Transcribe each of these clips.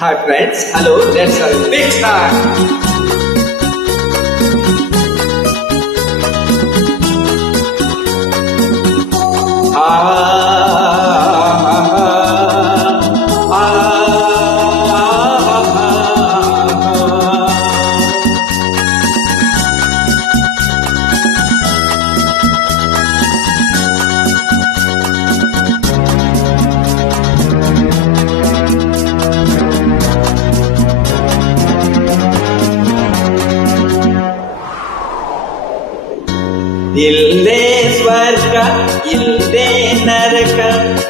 Hi friends, hello, let's have a big start. ಇಲ್ಲೇ ಸ್ವರ್ಗ ಇಲ್ಲೇ ನರಕ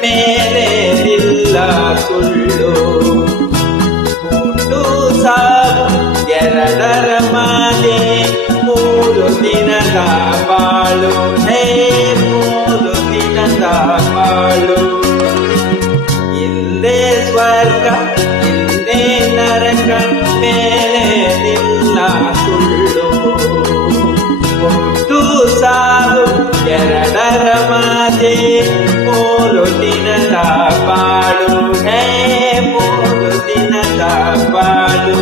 ಮೇಲೆ ಇಲ್ಲ ಸುಳ್ಳು ಹುಟ್ಟು ಸಾವು ಎರಡರ ಮಾಲೆ 3 ದಿನದ ಬಾಳು ಹೇ 3 ದಿನದ ಬಾಳು ಇಲ್ಲೇ ಸ್ವರ್ಗ ಇಲ್ಲೇ ನರಕ ಮೇಲೆ ಇಲ್ಲ ಸುಳ್ಳು ಹುಟ್ಟು ಸಾವು ಎರಡರ ಮಾತೆ 3 ದಿನದ ಬಾಳು ಹೇ 3 ದಿನದ ಬಾಳು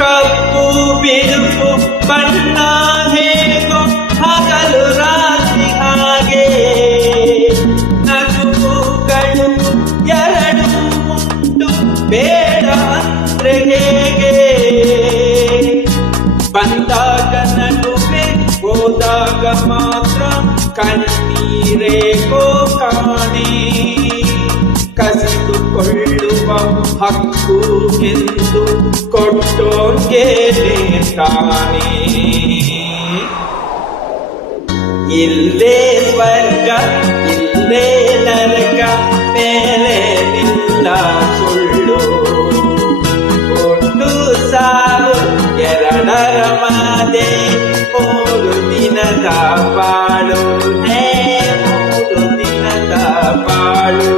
ಕಪ್ಪು ಬಿಳುಪು ಬಣ್ಣ ಹೇಗೋ ಹಗಲು ರಾತ್ರಿ ಹಾಗೆ ನಗುಗಳು ಎರಡು ಉಂಟು ಬೇಡ ಅಂದ್ರೆ ಹೇಗೆ ಬಂದಾಗ ನಗುವೆ ಹೋದಾಗ ಮಾತ್ರ ಕಣ್ಣೀರೇಗೋ ಕಾಣೆ ಕಸಿದುಕೊಳ್ಳುವ ಹಕ್ಕು ಎಂದು ಕೊಟ್ಟೋನ್ಗೆ ತಾನೇ ಇಲ್ಲೇ ಸ್ವರ್ಗ ಇಲ್ಲೇ ನರಕ ಮೇಲೆ ನಿಲ್ಲ ಸುಳ್ಳು ಹುಟ್ಟು ಸಾವು ಎರಡರ ಮಾದೆ 3 ದಿನದ ಬಾಳು ಹೇ 3 ದಿನದ ಬಾಳು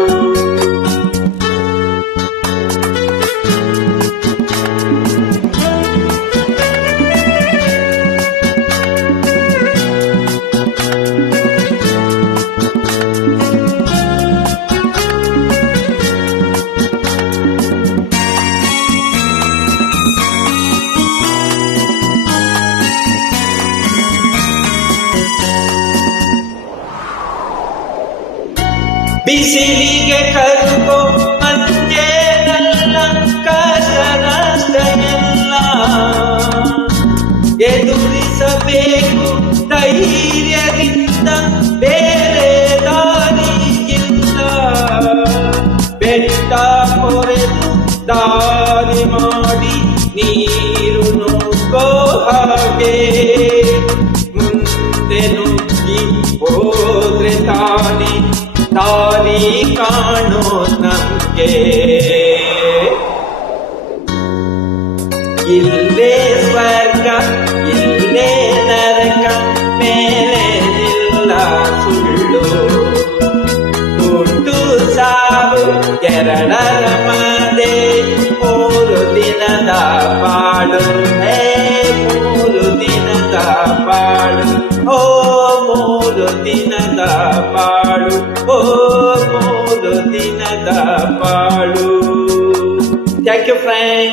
ಬಿಸಿಲಿಗೆ ಕರುಗೋ ಮಂಜೇನಲ್ಲ ಕಷ್ಟನಷ್ಟನೆಲ್ಲ ಎದುರಿಸಬೇಕು ಧೈರ್ಯದಿಂದ ಬೇರೆ ದಾರಿಯಿಲ್ಲ ಬೆಟ್ಟ ಕೊರೆದು ದಾರಿ ಮಾಡಿ ನೀರು ನುಗ್ಗೋ ಹಾಗೆ ಮುಂದೆ ನುಗ್ಗಿ ಹೋದ್ರೆ ತಾನೇ ದಾರಿ ಕಾಣೋ ನಮ್ಗೆ ಇಲ್ಲೇ ಸ್ವರ್ಗ ಇಲ್ಲೇ ನರಕ ಮೇಲೆ ಇಲ್ಲ ಸುಳ್ಳು ಹುಟ್ಟು ಸಾವು ಎರಡರ ಮಾದೆ 3 ದಿನದ ಬಾಳು ಹೇ 3 ದಿನದ ಬಾಳು ಓ 3 ದಿನದ ಬಾಳು ಓ 3 ದಿನದ ಬಾಳು. Thank you, friend.